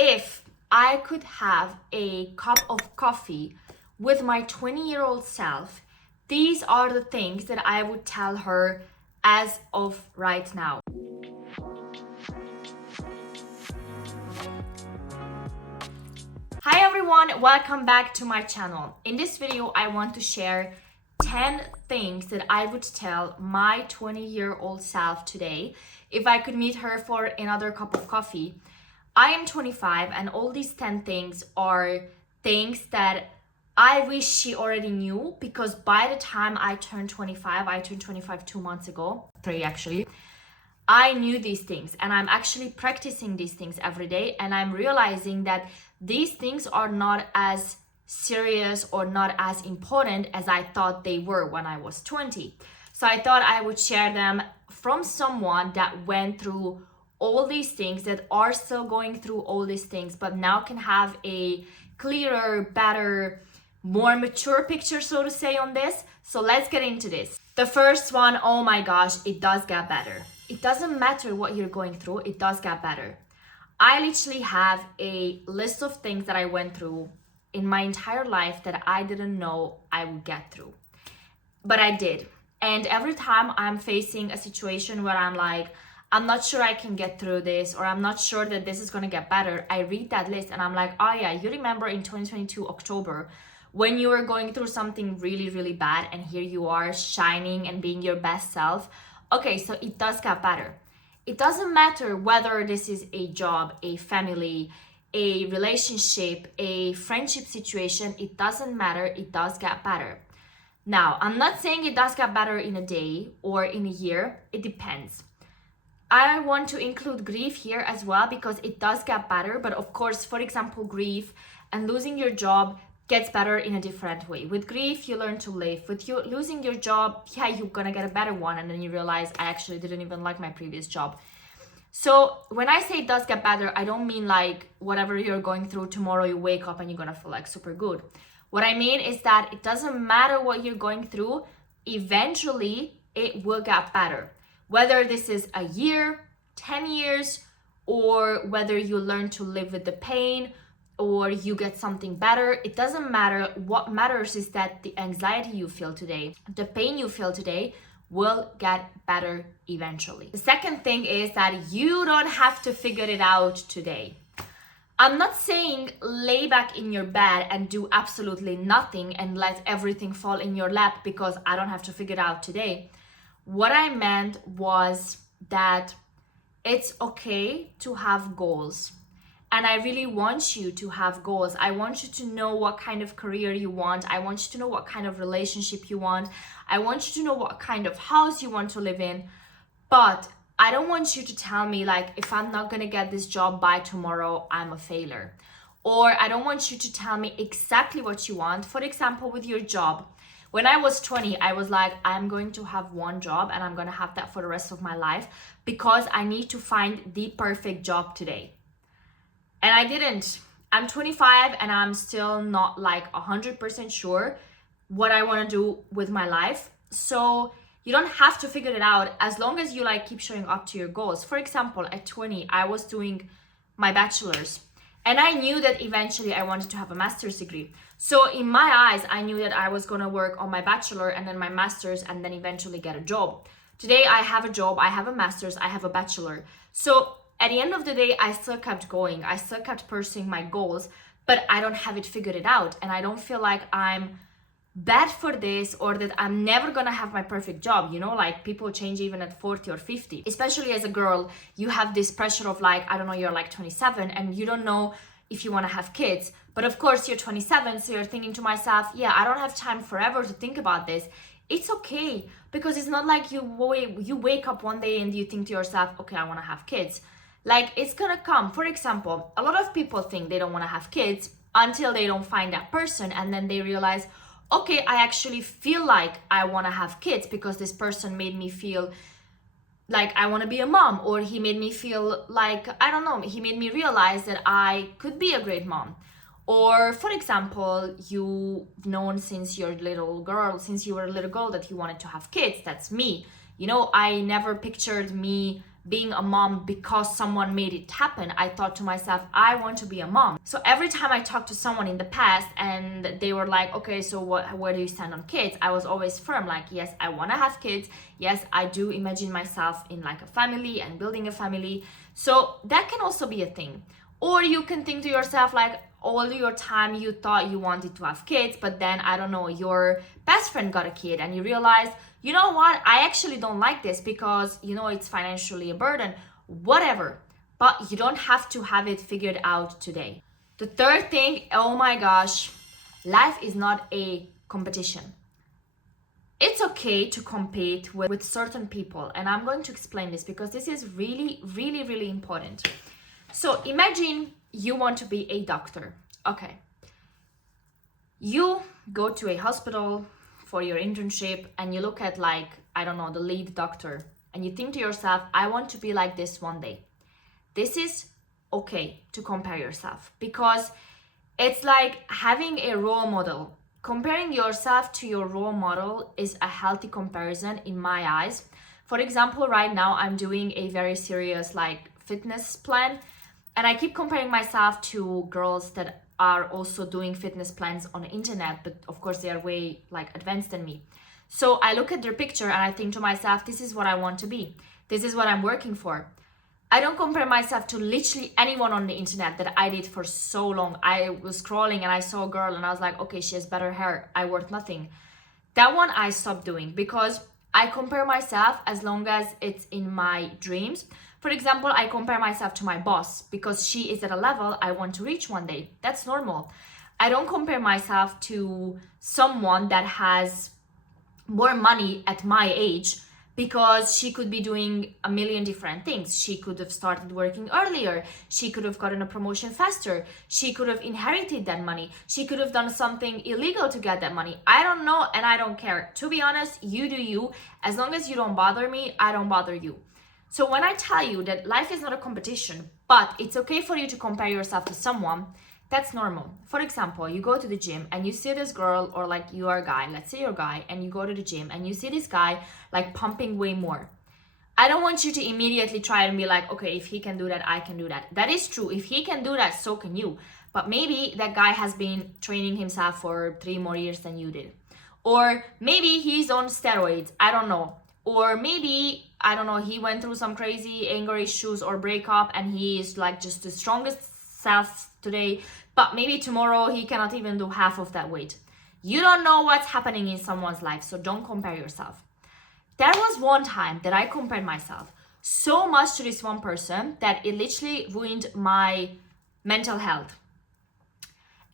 If I could have a cup of coffee with my 20-year-old self, these are the things that I would tell her as of right now. Hi everyone, welcome back to my channel. In this video, I want to share 10 things that I would tell my 20-year-old self today if I could meet her for another cup of coffee. I am 25 and all these 10 things are things that I wish she already knew, because by the time I turned 25, I turned 25 2 months ago, 3 actually, I knew these things and I'm actually practicing these things every day, and I'm realizing that these things are not as serious or not as important as I thought they were when I was 20. So I thought I would share them from someone that went through all these things, that are still going through all these things, but now can have a clearer, better, more mature picture, so to say, on this. So let's get into this. The first one, oh my gosh, it does get better. It doesn't matter what you're going through, it does get better. I literally have a list of things that I went through in my entire life that I didn't know I would get through, but I did. And every time I'm facing a situation where I'm like, I'm not sure I can get through this, or I'm not sure that this is gonna get better, I read that list and I'm like, oh yeah, you remember in 2022 October when you were going through something really, really bad, and here you are shining and being your best self. Okay, so it does get better. It doesn't matter whether this is a job, a family, a relationship, a friendship situation, it doesn't matter, it does get better. Now, I'm not saying it does get better in a day or in a year, it depends. I want to include grief here as well, because it does get better, but of course, for example, grief and losing your job gets better in a different way. With grief, you learn to live. With you losing your job, yeah, you're gonna get a better one, and then you realize, I actually didn't even like my previous job. So when I say it does get better, I don't mean like whatever you're going through, tomorrow you wake up and you're gonna feel like super good. What I mean is that it doesn't matter what you're going through, eventually it will get better. Whether this is a year, 10 years, or whether you learn to live with the pain, or you get something better, it doesn't matter. What matters is that the anxiety you feel today, the pain you feel today, will get better eventually. The second thing is that you don't have to figure it out today. I'm not saying lay back in your bed and do absolutely nothing and let everything fall in your lap because I don't have to figure it out today. What I meant was that it's okay to have goals. And I really want you to have goals. I want you to know what kind of career you want. I want you to know what kind of relationship you want. I want you to know what kind of house you want to live in. But I don't want you to tell me like, if I'm not gonna get this job by tomorrow, I'm a failure. Or I don't want you to tell me exactly what you want. For example, with your job. When I was 20, I was like, I'm going to have one job and I'm gonna have that for the rest of my life because I need to find the perfect job today. And I didn't. I'm 25 and I'm still not like 100% sure what I want to do with my life. So you don't have to figure it out as long as you like keep showing up to your goals. For example, at 20, I was doing my bachelor's and I knew that eventually I wanted to have a master's degree. So in my eyes, I knew that I was going to work on my bachelor and then my master's and then eventually get a job. Today, I have a job, I have a master's, I have a bachelor. So at the end of the day, I still kept going. I still kept pursuing my goals, but I don't have it figured it out. And I don't feel like I'm bad for this or that I'm never gonna have my perfect job. You know, like people change even at 40 or 50. Especially as a girl, you have this pressure of like, I don't know, you're like 27 and you don't know if you wanna have kids. But of course you're 27, so you're thinking to myself, yeah, I don't have time forever to think about this. It's okay, because it's not like you wake up one day and you think to yourself, okay, I wanna have kids. Like, it's gonna come. For example, a lot of people think they don't want to have kids until they don't find that person, and then they realize, okay, I actually feel like I want to have kids because this person made me feel like I want to be a mom, or he made me feel like, I don't know, he made me realize that I could be a great mom. Or for example, you've known since you were a little girl that you wanted to have kids. That's me. You know, I never pictured me being a mom because someone made it happen. I thought to myself, I want to be a mom. So every time I talked to someone in the past and they were like, okay, so where do you stand on kids? I was always firm, like, yes, I want to have kids. Yes, I do imagine myself in like a family and building a family. So that can also be a thing. Or you can think to yourself, like, all your time you thought you wanted to have kids, but then, I don't know, your best friend got a kid and you realized, you know what, I actually don't like this because, you know, it's financially a burden, whatever. But you don't have to have it figured out today. The third thing, oh my gosh, life is not a competition. It's okay to compete with certain people. And I'm going to explain this because this is really, really, really important. So imagine you want to be a doctor. Okay. You go to a hospital for your internship and you look at, like, I don't know, the lead doctor, and you think to yourself, I want to be like this one day. This is okay to compare yourself because it's like having a role model. Comparing yourself to your role model is a healthy comparison in my eyes. For example, right now I'm doing a very serious like fitness plan, and I keep comparing myself to girls that are also doing fitness plans on the internet, but of course they are way like advanced than me. So I look at their picture and I think to myself, this is what I want to be. This is what I'm working for. I don't compare myself to literally anyone on the internet that I did for so long. I was scrolling and I saw a girl and I was like, okay, she has better hair. I worth nothing. That one I stopped doing because I compare myself as long as it's in my dreams. For example, I compare myself to my boss because she is at a level I want to reach one day. That's normal. I don't compare myself to someone that has more money at my age because she could be doing a million different things. She could have started working earlier. She could have gotten a promotion faster. She could have inherited that money. She could have done something illegal to get that money. I don't know and I don't care. To be honest, you do you. As long as you don't bother me, I don't bother you. So when I tell you that life is not a competition, but it's okay for you to compare yourself to someone, that's normal. For example, you go to the gym and you see this girl, or like you are a guy, let's say you're a guy, and you go to the gym and you see this guy like pumping way more. I don't want you to immediately try and be like, okay, if he can do that, I can do that. That is true. If he can do that, so can you. But maybe that guy has been training himself for 3 more years than you did. Or maybe he's on steroids. I don't know. Or maybe, I don't know, he went through some crazy anger issues or breakup and he is like just the strongest self today, but maybe tomorrow he cannot even do half of that weight. You don't know what's happening in someone's life, so don't compare yourself. There was one time that I compared myself so much to this one person that it literally ruined my mental health.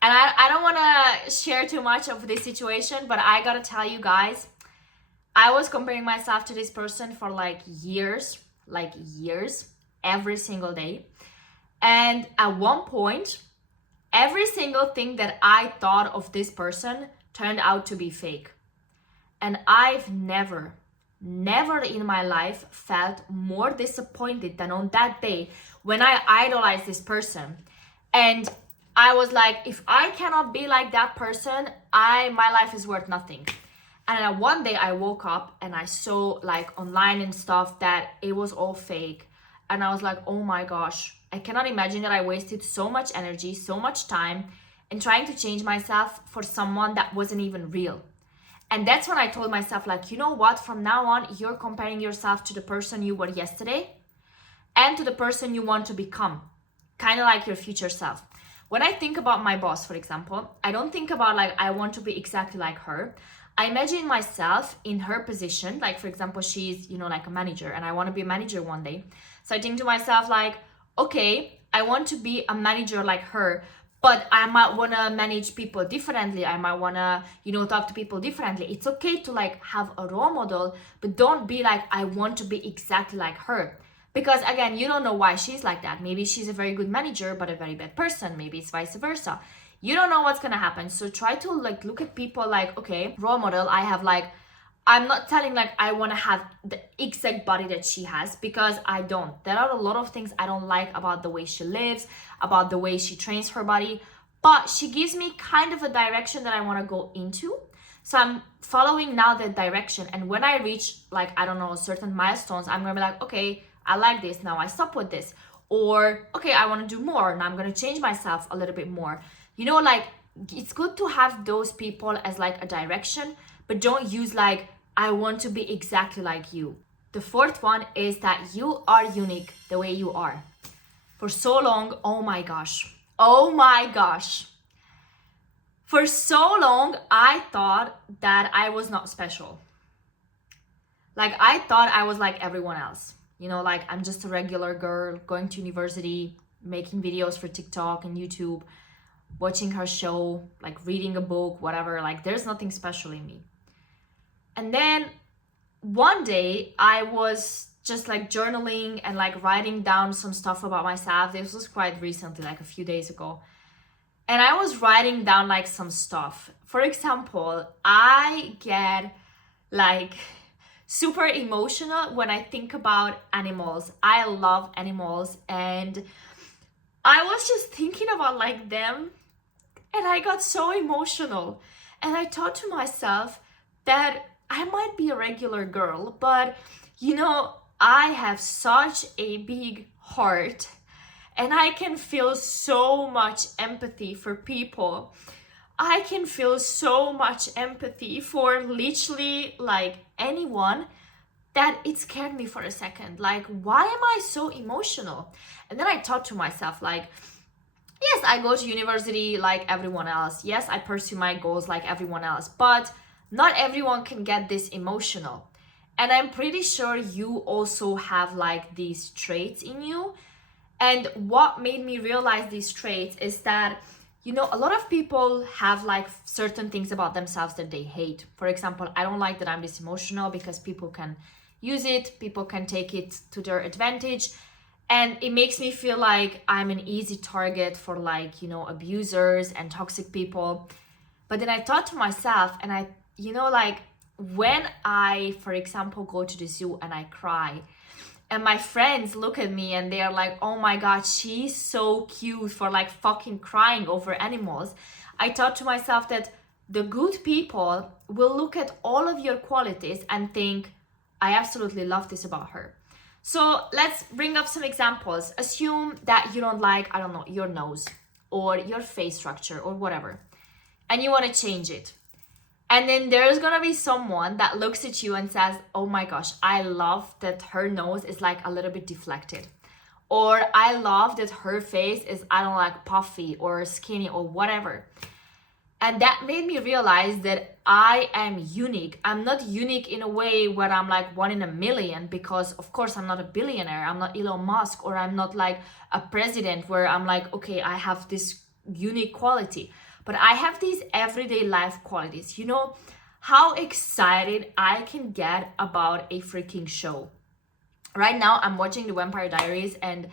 And I don't want to share too much of this situation, but I gotta tell you guys, I was comparing myself to this person for like years, every single day. And at one point, every single thing that I thought of this person turned out to be fake. And I've never in my life felt more disappointed than on that day when I idolized this person. And I was like, if I cannot be like that person, my life is worth nothing. And one day I woke up and I saw like online and stuff that it was all fake. And I was like, oh my gosh, I cannot imagine that I wasted so much energy, so much time in trying to change myself for someone that wasn't even real. And that's when I told myself, like, you know what, from now on, you're comparing yourself to the person you were yesterday and to the person you want to become, kind of like your future self. When I think about my boss, for example, I don't think about like, I want to be exactly like her. I imagine myself in her position. Like, for example, she's, you know, like a manager and I want to be a manager one day. So I think to myself like, okay, I want to be a manager like her, but I might want to manage people differently. I might want to, you know, talk to people differently. It's okay to like have a role model, but don't be like, I want to be exactly like her. Because again, you don't know why she's like that. Maybe she's a very good manager, but a very bad person. Maybe it's vice versa. You don't know what's gonna happen. So try to like look at people like, okay, role model, I have like, I'm not telling like I want to have the exact body that she has, because I don't. There are a lot of things I don't like about the way she lives, about the way she trains her body, but she gives me kind of a direction that I want to go into. So I'm following now that direction. And when I reach like, I don't know, certain milestones, I'm gonna be like, okay, I like this, now I stop with this. Or, okay, I want to do more, now I'm going to change myself a little bit more. You know, like, it's good to have those people as like a direction, but don't use like, I want to be exactly like you. The fourth one is that you are unique the way you are. For so long, oh my gosh, for so long, I thought that I was not special. Like, I thought I was like everyone else. You know, like, I'm just a regular girl going to university, making videos for TikTok and YouTube, watching her show, like reading a book, whatever. Like, there's nothing special in me. And then one day I was just like journaling and like writing down some stuff about myself. This was quite recently, like a few days ago. And I was writing down like some stuff. For example, I get like super emotional when I think about animals. I love animals, and I was just thinking about like them, and I got so emotional. And I thought to myself that I might be a regular girl, but you know, I have such a big heart, and I can feel so much empathy for people. I can feel so much empathy for literally like anyone, that it scared me for a second. Like, why am I so emotional? And then I thought to myself, like, yes, I go to university like everyone else. Yes, I pursue my goals like everyone else, but not everyone can get this emotional. And I'm pretty sure you also have like these traits in you. And what made me realize these traits is that, you know, a lot of people have like certain things about themselves that they hate. For example, I don't like that I'm this emotional because people can use it, people can take it to their advantage. And it makes me feel like I'm an easy target for like, you know, abusers and toxic people. But then I thought to myself, and I, you know, like when I, for example, go to the zoo and I cry, and my friends look at me and they are like, oh my God, she's so cute for like fucking crying over animals. I thought to myself that the good people will look at all of your qualities and think, I absolutely love this about her. So let's bring up some examples. Assume that you don't like, I don't know, your nose or your face structure or whatever, and you want to change it. And then there's gonna be someone that looks at you and says, oh my gosh, I love that her nose is like a little bit deflected. Or I love that her face is, I don't like, puffy or skinny or whatever. And that made me realize that I am unique. I'm not unique in a way where I'm like one in a million, because of course I'm not a billionaire. I'm not Elon Musk, or I'm not like a president where I'm like, okay, I have this unique quality. But I have these everyday life qualities. You know how excited I can get about a freaking show. Right now, I'm watching The Vampire Diaries, and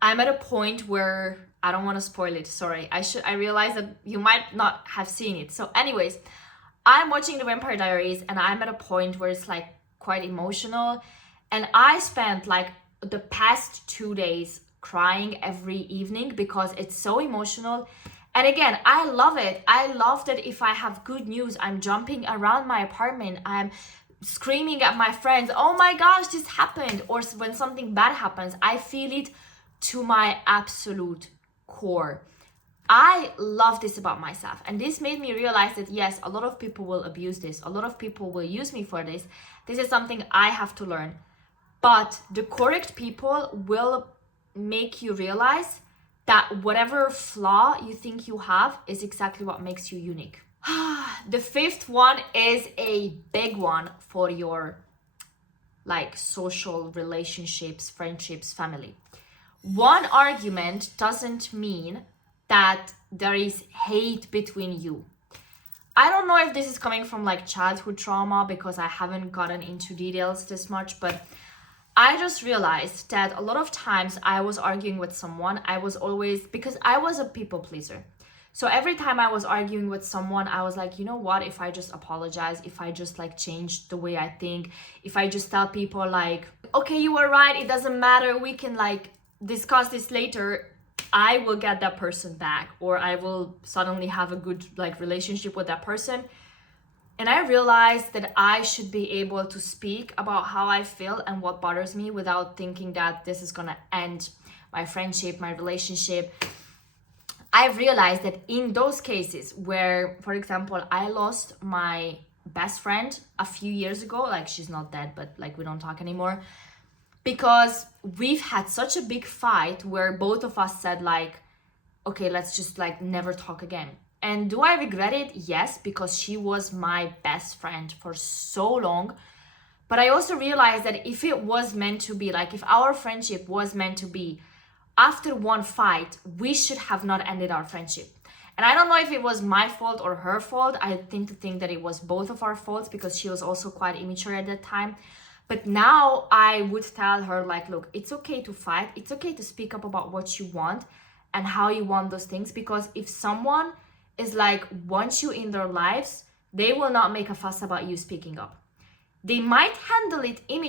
I'm at a point where I don't want to spoil it. Sorry, I realize that you might not have seen it. So anyways, I'm watching The Vampire Diaries, and I'm at a point where it's like quite emotional. And I spent like the past 2 days crying every evening because it's so emotional. And again, I love it. I love that if I have good news, I'm jumping around my apartment. I'm screaming at my friends, oh my gosh, this happened. Or when something bad happens, I feel it to my absolute core. I love this about myself. And this made me realize that yes, a lot of people will abuse this. A lot of people will use me for this. This is something I have to learn. But the correct people will make you realize that whatever flaw you think you have is exactly what makes you unique. The fifth one is a big one for your like social relationships, friendships, family. One argument doesn't mean that there is hate between you. I don't know if this is coming from like childhood trauma, because I haven't gotten into details this much, but I just realized that a lot of times I was arguing with someone, I was always, because I was a people pleaser. So every time I was arguing with someone, I was like, you know what, if I just apologize, if I just like change the way I think, if I just tell people like, okay, you were right, it doesn't matter, we can like discuss this later, I will get that person back, or I will suddenly have a good like relationship with that person. And I realized that I should be able to speak about how I feel and what bothers me without thinking that this is gonna end my friendship, my relationship. I realized that in those cases where, for example, I lost my best friend a few years ago, like she's not dead, but like we don't talk anymore, because we've had such a big fight where both of us said like, okay, let's just like never talk again. And do I regret it? Yes, because she was my best friend for so long. But I also realized that if it was meant to be, like if our friendship was meant to be, after one fight, we should have not ended our friendship. And I don't know if it was my fault or her fault. I tend to think that it was both of our faults because she was also quite immature at that time. But now I would tell her like, look, it's okay to fight. It's okay to speak up about what you want and how you want those things. Because if someone is like, wants you in their lives, they will not make a fuss about you speaking up. They might handle it in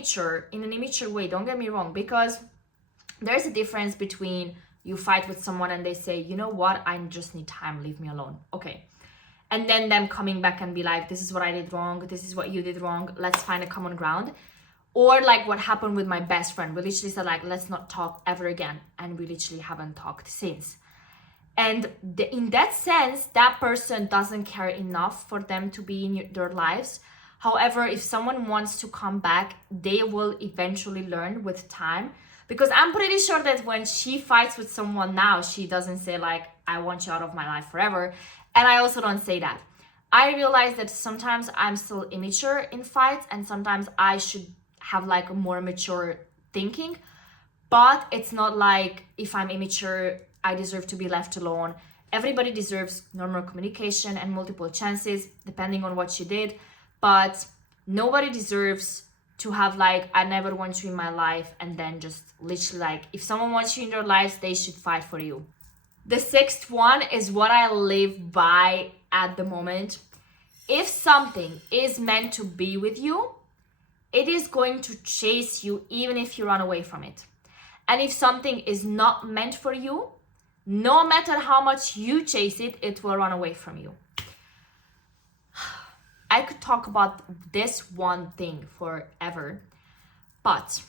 an immature way, don't get me wrong, because there's a difference between you fight with someone and they say, you know what, I just need time, leave me alone. Okay. And then them coming back and be like, this is what I did wrong, this is what you did wrong, let's find a common ground. Or like what happened with my best friend. We literally said like, let's not talk ever again. And we literally haven't talked since. And in that sense, that person doesn't care enough for them to be in their lives. However, if someone wants to come back, they will eventually learn with time. Because I'm pretty sure that when she fights with someone now, she doesn't say like, I want you out of my life forever. And I also don't say that. I realize that sometimes I'm still immature in fights and sometimes I should have like a more mature thinking. But it's not like if I'm immature, I deserve to be left alone. Everybody deserves normal communication and multiple chances, depending on what you did. But nobody deserves to have like, I never want you in my life, and then just literally like, if someone wants you in their lives, they should fight for you. The sixth one is what I live by at the moment. If something is meant to be with you, it is going to chase you even if you run away from it. And if something is not meant for you, no matter how much you chase it, it will run away from you. I could talk about this one thing forever, but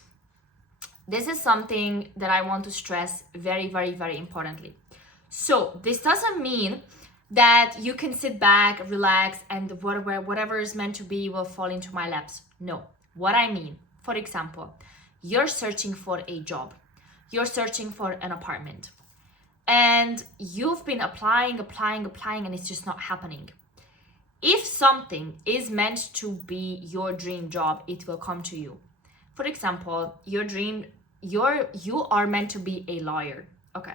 this is something that I want to stress very, very, very importantly. So this doesn't mean that you can sit back, relax, and whatever is meant to be will fall into my laps. No, what I mean, for example, you're searching for a job. You're searching for an apartment. And you've been applying, and it's just not happening. If something is meant to be your dream job, it will come to you. For example, you are meant to be a lawyer. Okay.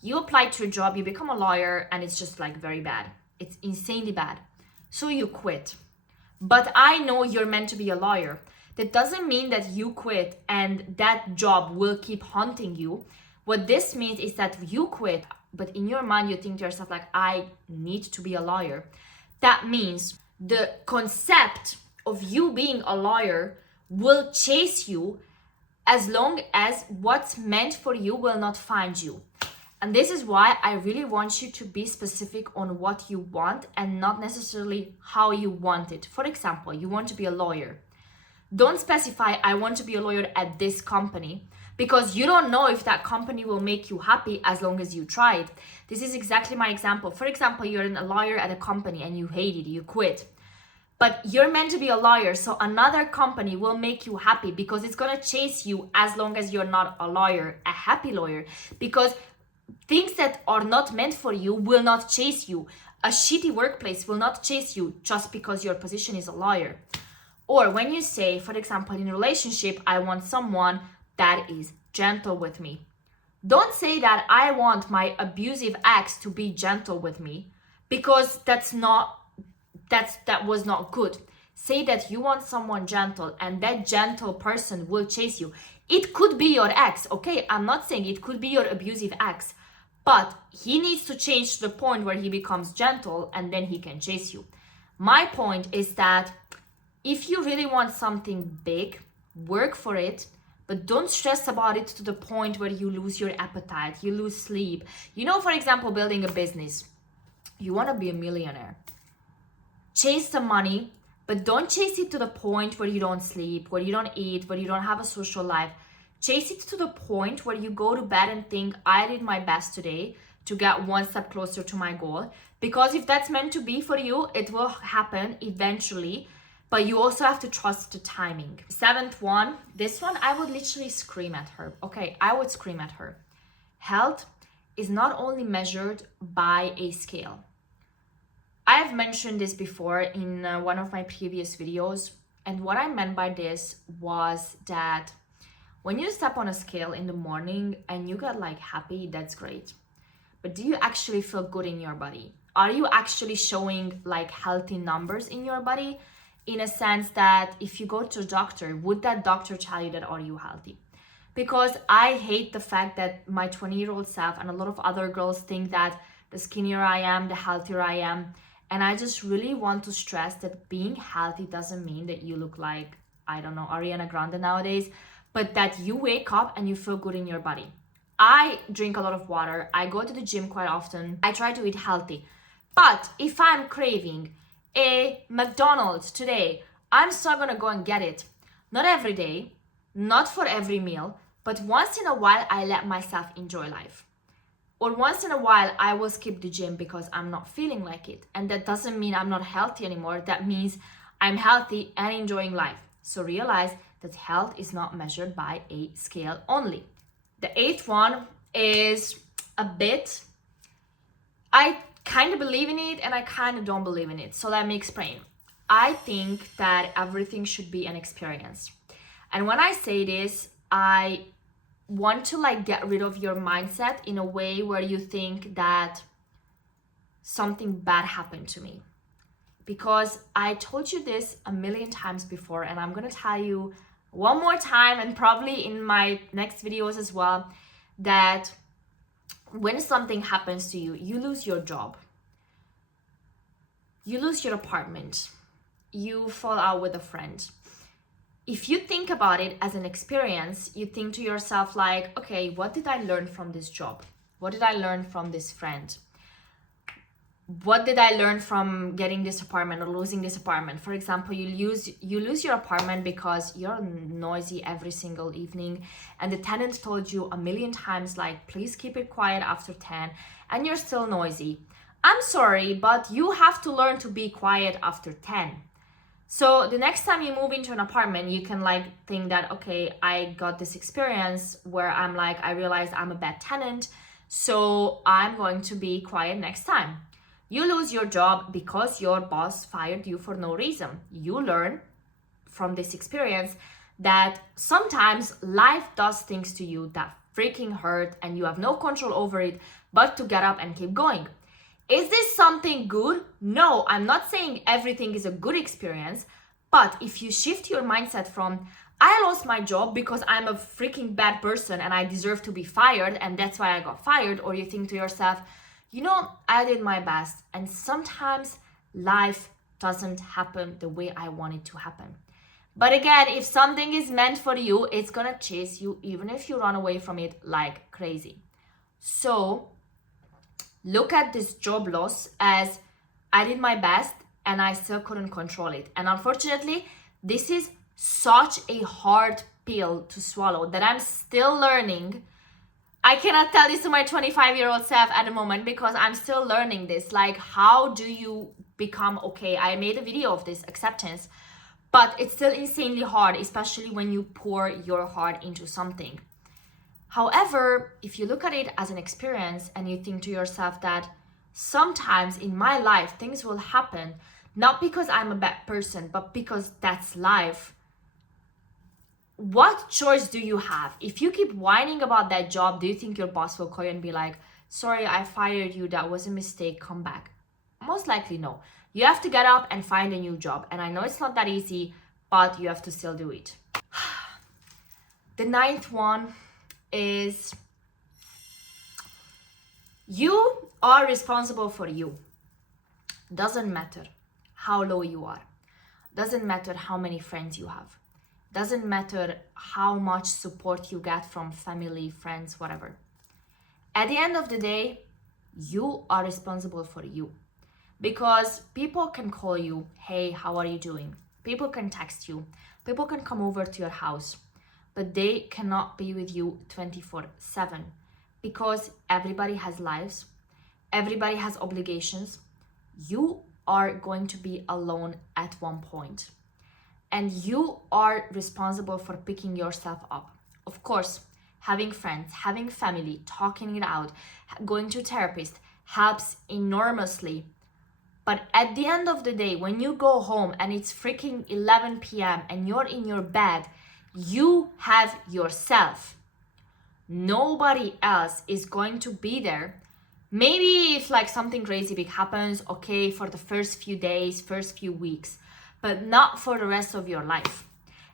You apply to a job, you become a lawyer, and it's just like very bad. It's insanely bad. So you quit. But I know you're meant to be a lawyer. That doesn't mean that you quit and that job will keep haunting you. What this means is that you quit, but in your mind, you think to yourself like, I need to be a lawyer. That means the concept of you being a lawyer will chase you as long as what's meant for you will not find you. And this is why I really want you to be specific on what you want and not necessarily how you want it. For example, you want to be a lawyer. Don't specify, I want to be a lawyer at this company, because you don't know if that company will make you happy as long as you try it. This is exactly my example. For example, you're a lawyer at a company and you hate it, you quit. But you're meant to be a lawyer, so another company will make you happy because it's gonna chase you as long as you're not a lawyer, a happy lawyer. Because things that are not meant for you will not chase you. A shitty workplace will not chase you just because your position is a lawyer. Or when you say, for example, in a relationship, I want someone that is gentle with me. Don't say that I want my abusive ex to be gentle with me, because that was not good. Say that you want someone gentle and that gentle person will chase you. It could be your ex, okay? I'm not saying it could be your abusive ex, but he needs to change to the point where he becomes gentle and then he can chase you. My point is that if you really want something big, work for it, but don't stress about it to the point where you lose your appetite, you lose sleep. You know, for example, building a business. You want to be a millionaire. chase the money, but don't chase it to the point where you don't sleep, where you don't eat, where you don't have a social life. Chase it to the point where you go to bed and think, I did my best today to get one step closer to my goal. Because if that's meant to be for you, it will happen eventually. But you also have to trust the timing. Seventh one, this one, I would literally scream at her. Okay, I would scream at her. Health is not only measured by a scale. I have mentioned this before in one of my previous videos. And what I meant by this was that when you step on a scale in the morning and you get like happy, that's great. But do you actually feel good in your body? Are you actually showing like healthy numbers in your body? In a sense that if you go to a doctor, would that doctor tell you that are you healthy? Because I hate the fact that my 20-year-old self and a lot of other girls think that the skinnier I am, the healthier I am. And I just really want to stress that being healthy doesn't mean that you look like, I don't know, Ariana Grande nowadays, but that you wake up and you feel good in your body. I drink a lot of water. I go to the gym quite often. I try to eat healthy. But if I'm craving a McDonald's today, I'm still gonna go and get it. Not every day, not for every meal, but once in a while, I let myself enjoy life. Or once in a while, I will skip the gym because I'm not feeling like it. And that doesn't mean I'm not healthy anymore. That means I'm healthy and enjoying life. So realize that health is not measured by a scale only. The eighth one is a bit, I kind of believe in it and I kind of don't believe in it. So let me explain. I think that everything should be an experience. And when I say this, I want to like get rid of your mindset in a way where you think that something bad happened to me. Because I told you this a million times before, and I'm gonna tell you one more time, and probably in my next videos as well, that when something happens to you, you lose your job, you lose your apartment, you fall out with a friend. If you think about it as an experience, you think to yourself like, okay, what did I learn from this job? What did I learn from this friend? What did I learn from getting this apartment or losing this apartment? For example, you lose your apartment because you're noisy every single evening and the tenant told you a million times like, please keep it quiet after 10, and you're still noisy. I'm sorry, but you have to learn to be quiet after 10. So the next time you move into an apartment, you can like think that, okay, I got this experience where I'm like, I realized I'm a bad tenant, so I'm going to be quiet next time. You lose your job because your boss fired you for no reason. You learn from this experience that sometimes life does things to you that freaking hurt and you have no control over it, but to get up and keep going. Is this something good? No, I'm not saying everything is a good experience, but if you shift your mindset from, I lost my job because I'm a freaking bad person and I deserve to be fired and that's why I got fired, or you think to yourself, you know, I did my best and sometimes life doesn't happen the way I want it to happen. But again, if something is meant for you, it's gonna chase you even if you run away from it like crazy. So look at this job loss as I did my best and I still couldn't control it. And unfortunately, this is such a hard pill to swallow that I'm still learning. I cannot tell this to my 25-year-old self at the moment because I'm still learning this. Like, how do you become okay? I made a video of this, acceptance, but it's still insanely hard, especially when you pour your heart into something. However, if you look at it as an experience and you think to yourself that sometimes in my life things will happen, not because I'm a bad person, but because that's life. What choice do you have? If you keep whining about that job, do you think your boss will call you and be like, sorry, I fired you, that was a mistake, come back? Most likely no. You have to get up and find a new job. And I know it's not that easy, but you have to still do it. The ninth one is you are responsible for you. Doesn't matter how low you are. Doesn't matter how many friends you have. Doesn't matter how much support you get from family, friends, whatever. At the end of the day, you are responsible for you. Because people can call you, hey, how are you doing? People can text you. People can come over to your house, but they cannot be with you 24/7 because everybody has lives. Everybody has obligations. You are going to be alone at one point, and you are responsible for picking yourself up. Of course, having friends, having family, talking it out, going to a therapist helps enormously. But at the end of the day, when you go home and it's freaking 11 p.m. and you're in your bed, you have yourself. Nobody else is going to be there. Maybe if like something crazy big happens, okay, for the first few days, first few weeks, but not for the rest of your life.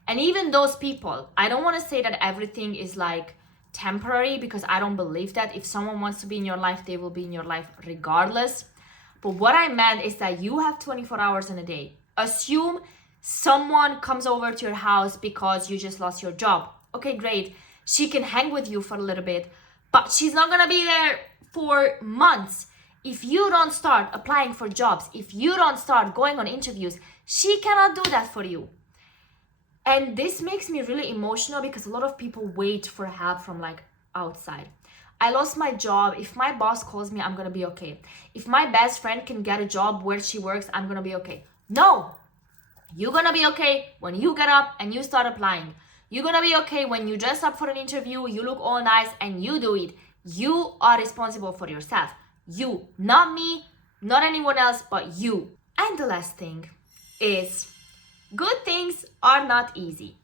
And even those people, I don't want to say that everything is like temporary, because I don't believe that. If someone wants to be in your life, they will be in your life regardless. But what I meant is that you have 24 hours in a day. Assume someone comes over to your house because you just lost your job. Okay, great. She can hang with you for a little bit, but she's not gonna be there for months. If you don't start applying for jobs, if you don't start going on interviews, she cannot do that for you. And this makes me really emotional because a lot of people wait for help from like outside. I lost my job. If my boss calls me, I'm gonna be okay. If my best friend can get a job where she works, I'm gonna be okay. No, you're gonna be okay when you get up and you start applying. You're gonna be okay when you dress up for an interview, you look all nice and you do it. You are responsible for yourself. You, not me, not anyone else, but you. And the last thing is, good things are not easy.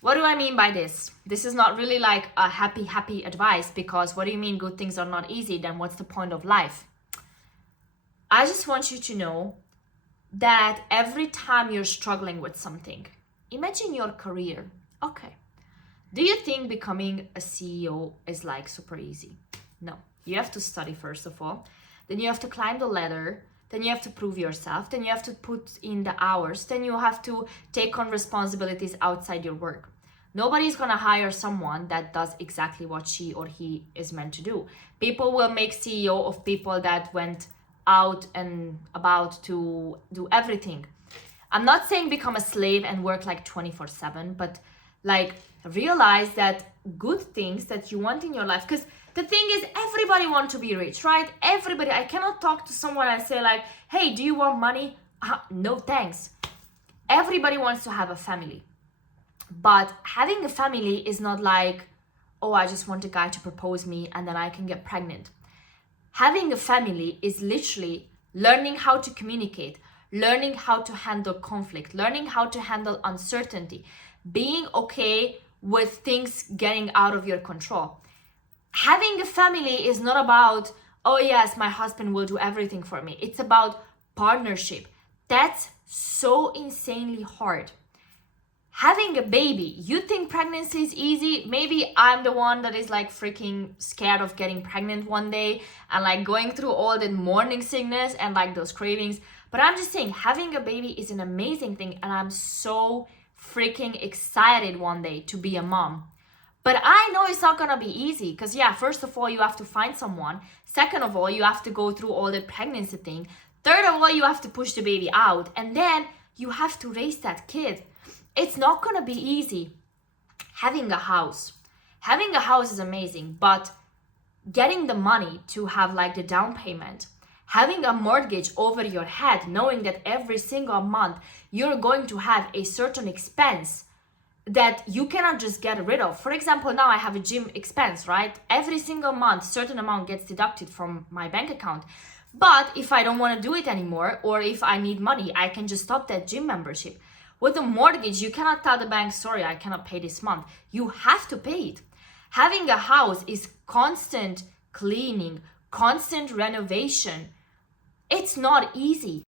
What do I mean by this? This is not really like a happy advice, because what do you mean good things are not easy? Then what's the point of life? I just want you to know that every time you're struggling with something, imagine your career. Okay. Do you think becoming a CEO is like super easy? No. You have to study first of all. Then you have to climb the ladder. Then you have to prove yourself. Then you have to put in the hours. Then you have to take on responsibilities outside your work. Nobody's gonna hire someone that does exactly what she or he is meant to do. People will make CEO of people that went out and about to do everything. I'm not saying become a slave and work like 24/7, but like realize that good things that you want in your life. Because the thing is, everybody wants to be rich, right? Everybody. I cannot talk to someone and say like, hey, do you want money? No, thanks. Everybody wants to have a family. But having a family is not like, oh, I just want a guy to propose me and then I can get pregnant. Having a family is literally learning how to communicate, learning how to handle conflict, learning how to handle uncertainty, being okay with things getting out of your control. Having a family is not about, oh yes, my husband will do everything for me. It's about partnership. That's so insanely hard. Having a baby, you think pregnancy is easy? Maybe I'm the one that is like freaking scared of getting pregnant one day and like going through all the morning sickness and like those cravings. But I'm just saying, having a baby is an amazing thing, and I'm so freaking excited one day to be a mom. But I know it's not gonna be easy because, yeah, first of all, you have to find someone. Second of all, you have to go through all the pregnancy thing. Third of all, you have to push the baby out, and then you have to raise that kid. It's not gonna be easy. Having a house is amazing, but getting the money to have like the down payment, having a mortgage over your head, knowing that every single month you're going to have a certain expense that you cannot just get rid of. For example, now I have a gym expense, right? Every single month, certain amount gets deducted from my bank account. But if I don't want to do it anymore, or if I need money, I can just stop that gym membership. With a mortgage, you cannot tell the bank, sorry, I cannot pay this month. You have to pay it. Having a house is constant cleaning, constant renovation. It's not easy.